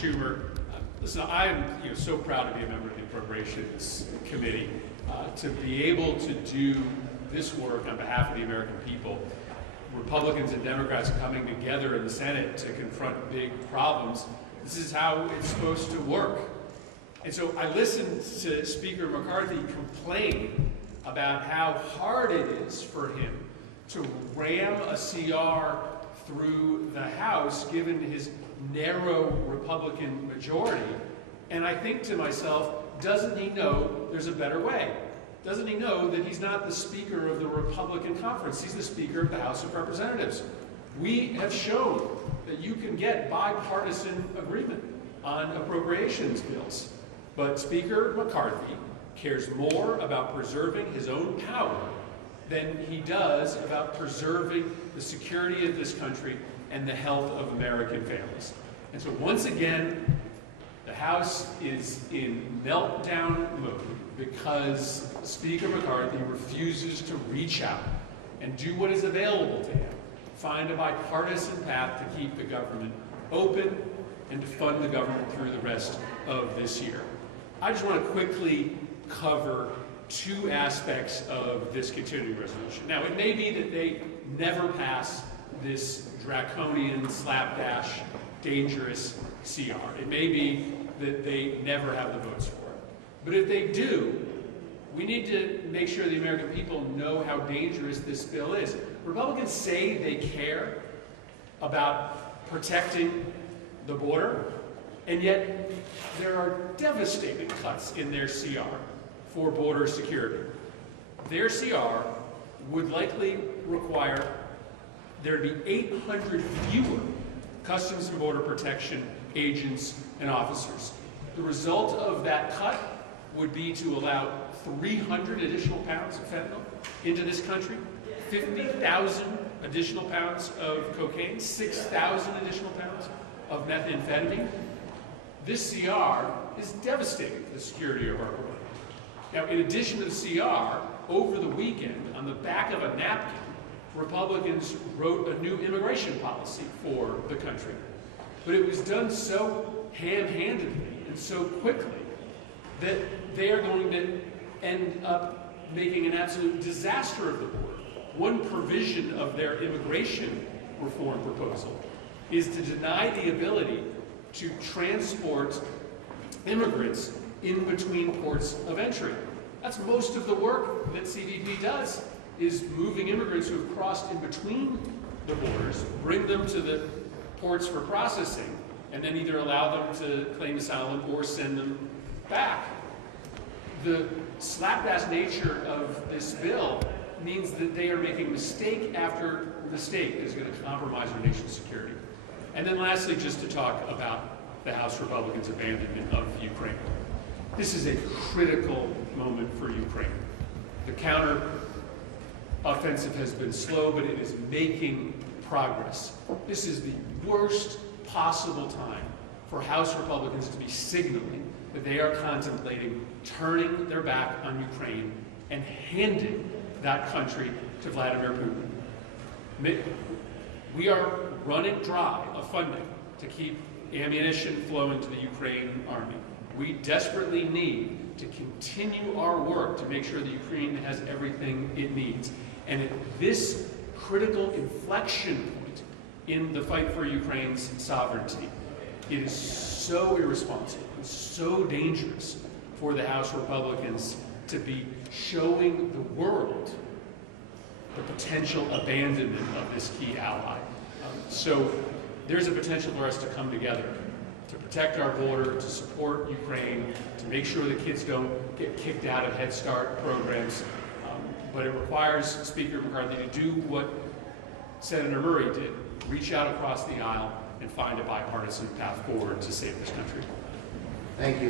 Schumer. Listen, I'm so proud to be a member of the Appropriations Committee, to be able to do this work on behalf of the American people. Republicans and Democrats coming together in the Senate to confront big problems. This is how it's supposed to work. And so I listened to Speaker McCarthy complain about how hard it is for him to ram a CR through the House given his narrow Republican majority. And I think to myself, doesn't he know there's a better way? Doesn't he know that he's not the Speaker of the Republican Conference? He's the Speaker of the House of Representatives. We have shown that you can get bipartisan agreement on appropriations bills. But Speaker McCarthy cares more about preserving his own power than he does about preserving the security of this country and the health of American families. And so once again, the House is in meltdown mode because Speaker McCarthy refuses to reach out and do what is available to him, find a bipartisan path to keep the government open and to fund the government through the rest of this year. I just want to quickly cover two aspects of this continuing resolution. Now, it may be that they never pass this draconian, slapdash, dangerous CR. It may be that they never have the votes for it. But if they do, we need to make sure the American people know how dangerous this bill is. Republicans say they care about protecting the border, and yet there are devastating cuts in their CR for border security. Their CR would likely require there to be 800 fewer Customs and Border Protection agents and officers. The result of that cut would be to allow 300 additional pounds of fentanyl into this country, 50,000 additional pounds of cocaine, 6,000 additional pounds of methamphetamine. This CR is devastating to the security of our border. Now, in addition to the CR, over the weekend, on the back of a napkin, Republicans wrote a new immigration policy for the country. But it was done so ham-handedly and so quickly that they are going to end up making an absolute disaster of the border. One provision of their immigration reform proposal is to deny the ability to transport immigrants in between ports of entry. That's most of the work that CBP does, is moving immigrants who have crossed in between the borders, bring them to the ports for processing, and then either allow them to claim asylum or send them back. The slapdash nature of this bill means that they are making mistake after mistake that is going to compromise our nation's security. And then lastly, just to talk about the House Republicans' abandonment of Ukraine. This is a critical moment for Ukraine. The counter-offensive has been slow, but it is making progress. This is the worst possible time for House Republicans to be signaling that they are contemplating turning their back on Ukraine and handing that country to Vladimir Putin. We are running dry of funding to keep ammunition flowing to the Ukraine army. We desperately need to continue our work to make sure that Ukraine has everything it needs. And at this critical inflection point in the fight for Ukraine's sovereignty, it is so irresponsible and so dangerous for the House Republicans to be showing the world the potential abandonment of this key ally. So there's a potential for us to come together to protect our border, to support Ukraine, to make sure that kids don't get kicked out of Head Start programs. But it requires Speaker McCarthy to do what Senator Murray did, reach out across the aisle and find a bipartisan path forward to save this country. Thank you.